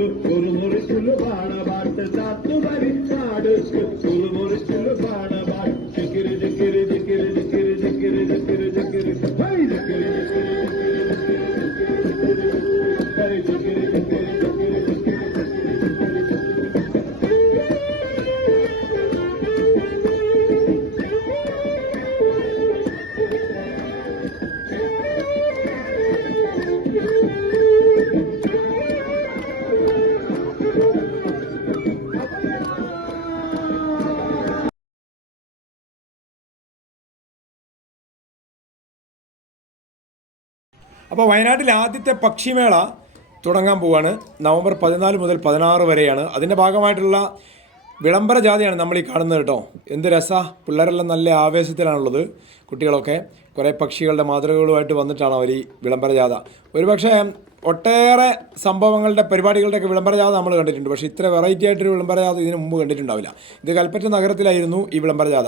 బరిస్కు ఉరుమురుసులు బాణబాట సాత్తు బరి సాడుస్కు ఉరుమురుసులు బాణబాట చికిరి చికిరి അപ്പോൾ വയനാട്ടിൽ ആദ്യത്തെ പക്ഷിമേള തുടങ്ങാൻ പോവുകയാണ് നവംബർ പതിനാല് മുതൽ പതിനാറ് വരെയാണ്. അതിന്റെ ഭാഗമായിട്ടുള്ള വിളംബര ജാഥയാണ് നമ്മൾ ഈ കാണുന്നത് കേട്ടോ. എന്ത് രസ. പിള്ളേരെല്ലാം നല്ല ആവേശത്തിലാണുള്ളത് കുട്ടികളൊക്കെ. കുറേ പക്ഷികളുടെ മാതൃകകളുമായിട്ട് വന്നിട്ടാണ് അവർ ഈ വിളംബര ജാഥ. ഒരുപക്ഷെ ഒട്ടേറെ സംഭവങ്ങളുടെ പരിപാടികളുടെയൊക്കെ വിളംബര ജാഥ നമ്മൾ കണ്ടിട്ടുണ്ട്. പക്ഷേ ഇത്ര വെറൈറ്റി ആയിട്ടൊരു വിളംബര ജാഥ ഇതിനു മുമ്പ് കണ്ടിട്ടുണ്ടാവില്ല. ഇത് കൽപ്പറ്റ നഗരത്തിലായിരുന്നു ഈ വിളംബര ജാഥ.